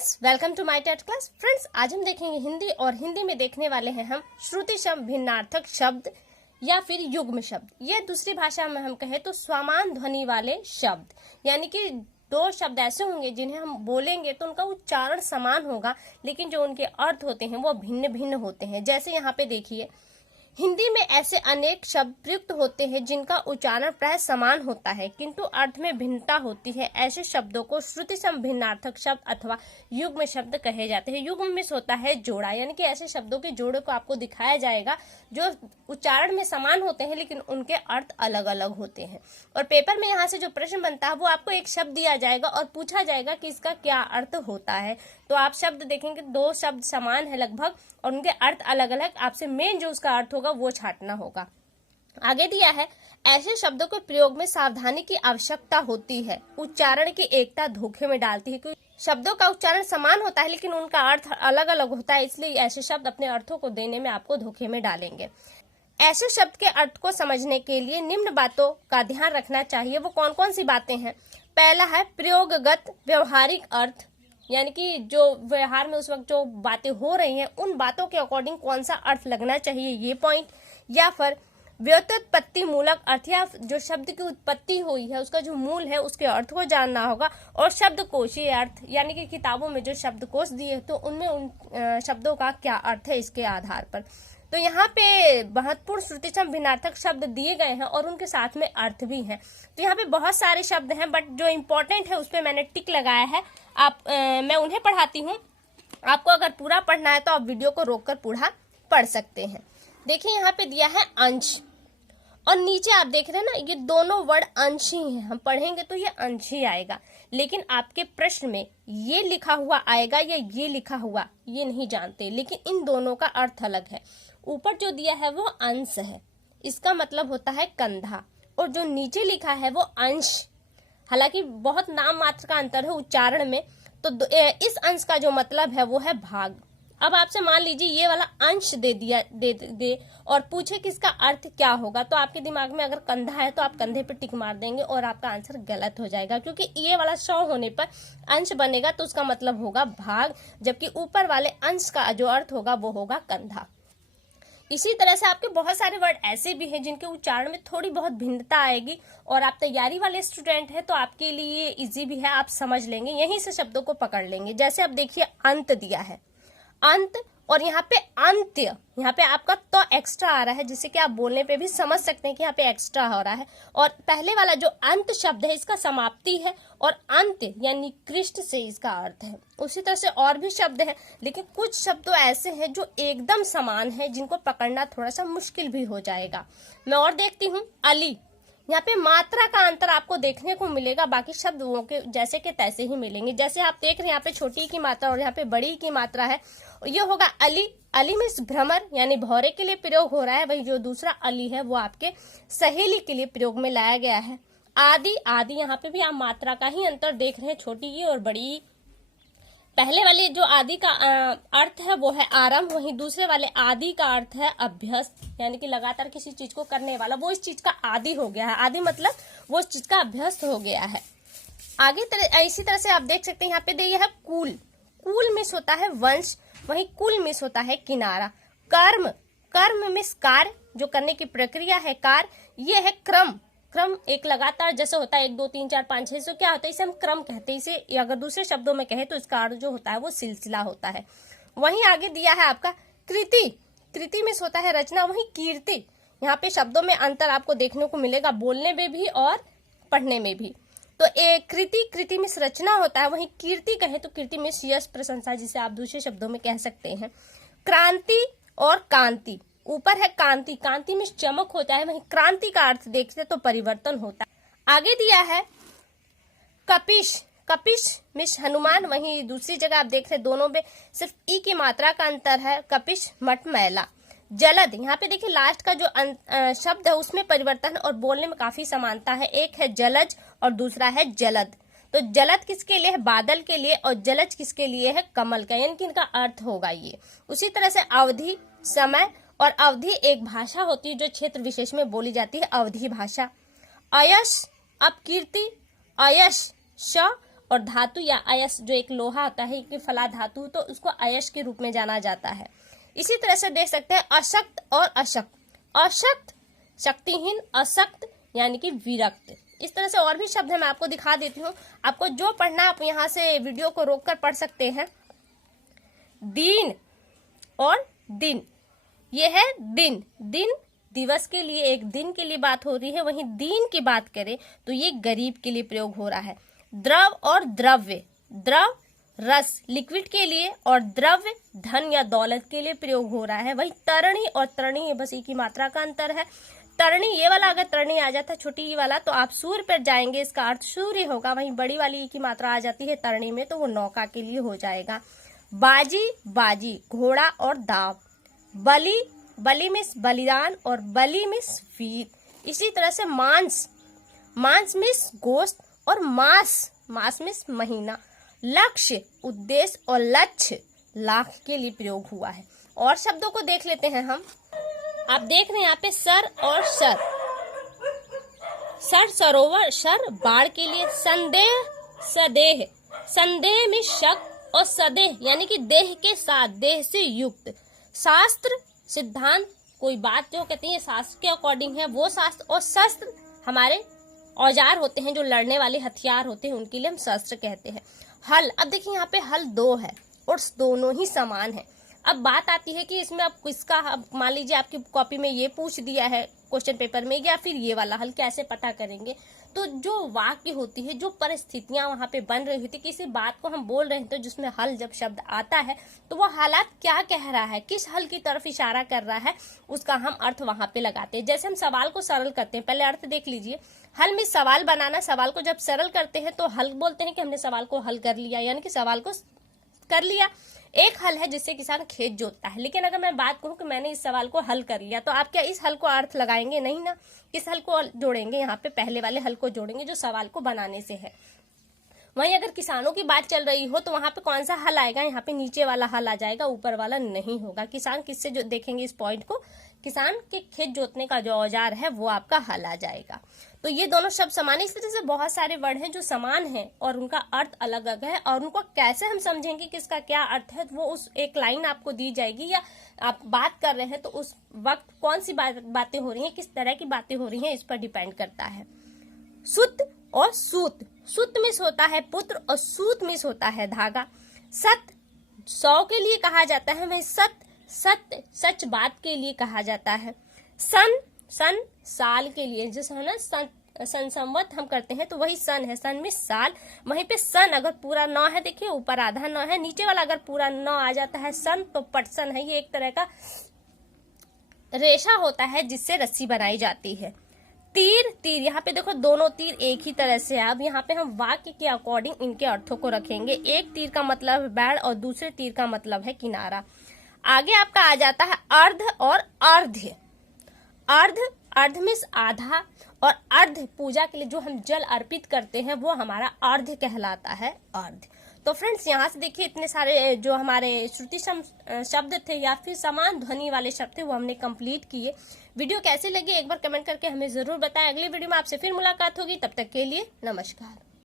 Friends, welcome to my TET class. Friends, आज हम देखेंगे हिंदी और हिंदी में देखने वाले हैं हम श्रुति शब्द, भिन्नार्थक शब्द या फिर युग्म शब्द। ये दूसरी भाषा में हम कहें तो समान ध्वनि वाले शब्द, यानी कि दो शब्द ऐसे होंगे जिन्हें हम बोलेंगे तो उनका उच्चारण समान होगा, लेकिन जो उनके अर्थ होते हैं वो भिन्न भिन्न होते हैं। जैसे यहाँ पे देखिए, हिंदी में ऐसे अनेक शब्द प्रयुक्त होते हैं जिनका उच्चारण प्राय समान होता है किंतु अर्थ में भिन्नता होती है। ऐसे शब्दों को श्रुति सम भिन्नार्थक शब्द अथवा युग्म शब्द कहे जाते हैं। युग्म में होता है जोड़ा, यानी कि ऐसे शब्दों के जोड़े को आपको दिखाया जाएगा जो उच्चारण में समान होते हैं लेकिन उनके अर्थ अलग अलग होते हैं। और पेपर में यहाँ से जो प्रश्न बनता है वो आपको एक शब्द दिया जाएगा और पूछा जाएगा कि इसका क्या अर्थ होता है। तो आप शब्द देखेंगे, दो शब्द समान है लगभग और उनके अर्थ अलग अलग, आपसे मेन जो उसका अर्थ होगा वो छांटना होगा। आगे दिया है, ऐसे शब्दों के प्रयोग में सावधानी की आवश्यकता होती है। उच्चारण की एकता धोखे में डालती है, क्योंकि शब्दों का उच्चारण समान होता है लेकिन उनका अर्थ अलग अलग होता है, इसलिए ऐसे शब्द अपने अर्थों को देने में आपको धोखे में डालेंगे। ऐसे शब्द के अर्थ को समझने के लिए निम्न बातों का ध्यान रखना चाहिए। वो कौन कौन सी बातें हैं? पहला है प्रयोगगत व्यवहारिक अर्थ, यानी कि जो व्यवहार में उस वक्त जो बातें हो रही हैं उन बातों के अकॉर्डिंग कौन सा अर्थ लगना चाहिए, ये पॉइंट। या फिर व्युत्पत्ति मूलक अर्थ, या जो शब्द की उत्पत्ति हुई है उसका जो मूल है उसके अर्थ को जानना होगा। और शब्दकोशीय अर्थ, यानी कि किताबों में जो शब्दकोश दिए तो उनमें उन शब्दों का क्या अर्थ है इसके आधार पर। तो यहाँ पे महत्वपूर्ण श्रुति सम भिन्नार्थक शब्द दिए गए हैं और उनके साथ में अर्थ भी हैं। तो यहाँ पे बहुत सारे शब्द हैं, बट जो इम्पोर्टेंट है उस पर मैंने टिक लगाया है। मैं उन्हें पढ़ाती हूँ। आपको अगर पूरा पढ़ना है तो आप वीडियो को रोककर पूरा पढ़ सकते हैं। देखिए यहाँ पे दिया है अंश, और नीचे आप देख रहे हैं ना, ये दोनों वर्ड अंश ही हैं। हम पढ़ेंगे तो ये अंश ही आएगा, लेकिन आपके प्रश्न में ये लिखा हुआ आएगा या ये लिखा हुआ, ये नहीं जानते, लेकिन इन दोनों का अर्थ अलग है। ऊपर जो दिया है वो अंश है, इसका मतलब होता है कंधा, और जो नीचे लिखा है वो अंश। हालांकि बहुत नाम मात्र का अंतर है उच्चारण में, तो इस अंश का जो मतलब है वो है भाग। अब आपसे मान लीजिए ये वाला अंश दे और पूछे कि इसका अर्थ क्या होगा, तो आपके दिमाग में अगर कंधा है तो आप कंधे पे टिक मार देंगे और आपका आंसर गलत हो जाएगा, क्योंकि ये वाला 100 होने पर अंश बनेगा तो उसका मतलब होगा भाग, जबकि ऊपर वाले अंश का जो अर्थ होगा वो होगा कंधा। इसी तरह से आपके बहुत सारे वर्ड ऐसे भी हैं जिनके उच्चारण में थोड़ी बहुत भिन्नता आएगी, और आप तैयारी वाले स्टूडेंट हैं तो आपके लिए इजी भी है, आप समझ लेंगे, यहीं से शब्दों को पकड़ लेंगे। जैसे अब देखिए अंत दिया है, अंत, और यहाँ पे अंत्य, यहाँ पे आपका तो एक्स्ट्रा आ रहा है जिससे कि आप बोलने पे भी समझ सकते हैं कि यहाँ पे एक्स्ट्रा हो रहा है। और पहले वाला जो अंत शब्द है इसका समाप्ति है, और अंत्य यानी कृष्ट से इसका अर्थ है। उसी तरह से और भी शब्द हैं, लेकिन कुछ शब्द तो ऐसे हैं जो एकदम समान है, जिनको पकड़ना थोड़ा सा मुश्किल भी हो जाएगा। मैं और देखती हूँ, अली, यहाँ पे मात्रा का अंतर आपको देखने को मिलेगा, बाकी शब्द वो के जैसे के तैसे ही मिलेंगे। जैसे आप देख रहे हैं यहाँ पे छोटी की मात्रा और यहाँ पे बड़ी की मात्रा है, ये होगा अली। अली में भ्रमर यानी भौरे के लिए प्रयोग हो रहा है, वही जो दूसरा अली है वो आपके सहेली के लिए प्रयोग में लाया गया है। आदि, आदि यहाँ पे भी आप मात्रा का ही अंतर देख रहे हैं, छोटी की और बड़ी। पहले वाले जो आदि का अर्थ है वो है आरंभ, वहीं दूसरे वाले आदि का अर्थ है अभ्यस्त, यानी कि लगातार किसी चीज को करने वाला, वो इस चीज का आदि हो गया है। आदि मतलब वो इस चीज का अभ्यस्त हो गया है। आगे इसी तरह से आप देख सकते हैं यहाँ पे दिया है कुल। कुल मिस होता है वंश, वहीं कुल मिस होता है किनारा। कर्म, कर्म मिस कार्य, जो करने की प्रक्रिया है कार्य, ये है क्रम। क्रम एक लगातार जैसे होता है 1 2 3 4 5 6, क्या होता है इसे हम क्रम कहते हैं। इसे अगर दूसरे शब्दों में कहें तो इसका अर्थ जो होता है वो सिलसिला होता है। वहीं आगे दिया है आपका कृति, कृति में होता है रचना, वहीं कीर्ति, यहाँ पे शब्दों में अंतर आपको देखने को मिलेगा, बोलने में भी और पढ़ने में भी। तो कृति, कृति में रचना होता है, वहीं कीर्ति कहे तो कीर्ति में यश प्रशंसा, जिसे आप दूसरे शब्दों में कह सकते हैं। क्रांति और कांति, ऊपर है कांति, कांति में चमक होता है, वहीं क्रांति का अर्थ देखते तो परिवर्तन होता है। आगे दिया है कपिश, कपिश मिश हनुमान, वहीं दूसरी जगह आप देख रहे हैं दोनों में सिर्फ ई की मात्रा का अंतर है, कपिश मठ मैला। जलद, यहाँ पे देखिए लास्ट का जो शब्द है उसमें परिवर्तन और बोलने में काफी समानता है, एक है जलज और दूसरा है जलद। तो जलद किसके लिए है? बादल के लिए, और जलज किसके लिए है? कमल का, यानी कि इनका अर्थ होगा ये। उसी तरह से अवधि, समय, और अवधि एक भाषा होती है जो क्षेत्र विशेष में बोली जाती है, अवधि भाषा। अयश, अब कीर्ति, अयश श और धातु या अयस जो एक लोहा होता है कि फला धातु, तो उसको अयस के रूप में जाना जाता है। इसी तरह से देख सकते हैं अशक्त और अशक्त। अशक्त शक्तिहीन, अशक्त यानी कि विरक्त। इस तरह से और भी शब्द है, मैं आपको दिखा देती हूँ। आपको जो पढ़ना आप यहाँ से वीडियो को रोककर पढ़ सकते हैं। दीन और दिन, ये है दिन। दिन दिवस के लिए, एक दिन के लिए बात हो रही है। वहीं दीन की बात करें तो ये गरीब के लिए प्रयोग हो रहा है। द्रव और द्रव्य, द्रव रस लिक्विड के लिए और द्रव्य धन या दौलत के लिए प्रयोग हो रहा है। वही तरणी और तरणी, ये बस एक ही मात्रा का अंतर है। तरणी, ये वाला अगर तरणी आ जाता है छोटी ही वाला तो आप सूर्य पर जाएंगे, इसका अर्थ सूर्य होगा। वहीं बड़ी वाली की मात्रा आ जाती है तरणी में तो वो नौका के लिए हो जाएगा। बाजी, बाजी घोड़ा और दाव। बलि, बलि मीन्स बलिदान और बलि मीन्स वीर। इसी तरह से मांस, मांस मीन्स गोश्त और मास, मास मीन्स महीना। लक्ष्य उद्देश्य और लक्ष्य लाख के लिए प्रयोग हुआ है। और शब्दों को देख लेते हैं हम। आप देख रहे हैं यहाँ पे सर और सर। सर सरोवर, सर बाढ़ के लिए। संदेह, सदेह, संदेह में शक और सदेह यानी कि देह के साथ, देह से युक्त। शास्त्र सिद्धांत, कोई बात जो कहते हैं शास्त्र के अकॉर्डिंग है वो शास्त्र। और शस्त्र हमारे औजार होते हैं, जो लड़ने वाले हथियार होते हैं उनके लिए हम शस्त्र कहते हैं। हल, अब देखिए यहाँ पे हल दो है और दोनों ही समान है। अब बात आती है कि इसमें अब किसका, अब मान लीजिए आपकी कॉपी में ये पूछ दिया है क्वेश्चन पेपर में, या फिर ये वाला हल कैसे पता करेंगे। तो जो वाक्य होती है, जो परिस्थितियां वहां पे बन रही होती, किसी बात को हम बोल रहे हैं तो जिसमें हल जब शब्द आता है तो वो हालात क्या कह रहा है, किस हल की तरफ इशारा कर रहा है, उसका हम अर्थ वहां पे लगाते हैं। जैसे हम सवाल को सरल करते हैं, पहले अर्थ देख लीजिए। हल में सवाल बनाना, सवाल को जब सरल करते हैं तो हल बोलते हैं कि हमने सवाल को हल कर लिया, यानी कि सवाल को कर लिया। एक हल है जिससे किसान खेत जोतता है। लेकिन अगर मैं बात कहूं कि मैंने इस सवाल को हल कर लिया, तो आप क्या इस हल को अर्थ लगाएंगे? नहीं ना। किस हल को जोड़ेंगे? यहाँ पे पहले वाले हल को जोड़ेंगे जो सवाल को बनाने से है। वहीं अगर किसानों की बात चल रही हो तो वहां पे कौन सा हल आएगा? यहाँ पे नीचे वाला हल आ जाएगा, ऊपर वाला नहीं होगा। किसान किससे जो देखेंगे इस पॉइंट को, किसान के खेत जोतने का जो औजार है वो आपका हल आ जाएगा। तो ये दोनों शब्द समान। इस तरह से बहुत सारे वर्ड हैं जो समान हैं और उनका अर्थ अलग अलग है, और उनको कैसे हम समझेंगे कि इसका क्या अर्थ है, वो उस एक लाइन आपको दी जाएगी, या आप बात कर रहे हैं तो उस वक्त कौन सी बातें हो रही हैं, किस तरह की बातें हो रही हैं, इस पर डिपेंड करता है। सुत और सूत, सुत मिस होता है पुत्र और सूत मिस होता है धागा। सत 100 के लिए कहा जाता है, वही सत सत्य सच बात के लिए कहा जाता है। सन, सन साल के लिए, जैसे है ना सन संवत हम करते हैं तो वही सन है, सन में साल। वहीं पे सन अगर पूरा 9 है, देखिए ऊपर आधा 9 है, नीचे वाला अगर पूरा 9 आ जाता है सन तो पटसन है। ये एक तरह का रेशा होता है जिससे रस्सी बनाई जाती है। तीर, तीर यहाँ पे देखो दोनों तीर एक ही तरह से है। अब यहाँ पे हम वाक्य के अकॉर्डिंग इनके अर्थों को रखेंगे। एक तीर का मतलब है बैड़ और दूसरे तीर का मतलब है किनारा। आगे आपका आ जाता है अर्ध और अर्ध्य। अर्ध, अर्ध मीन्स आधा, और अर्ध पूजा के लिए जो हम जल अर्पित करते हैं वो हमारा अर्ध कहलाता है, अर्ध। तो फ्रेंड्स यहाँ से देखिए इतने सारे जो हमारे श्रुति शब्द थे या फिर समान ध्वनि वाले शब्द थे वो हमने कंप्लीट किए। वीडियो कैसे लगी एक बार कमेंट करके हमें जरूर बताएं। अगली वीडियो में आपसे फिर मुलाकात होगी, तब तक के लिए नमस्कार।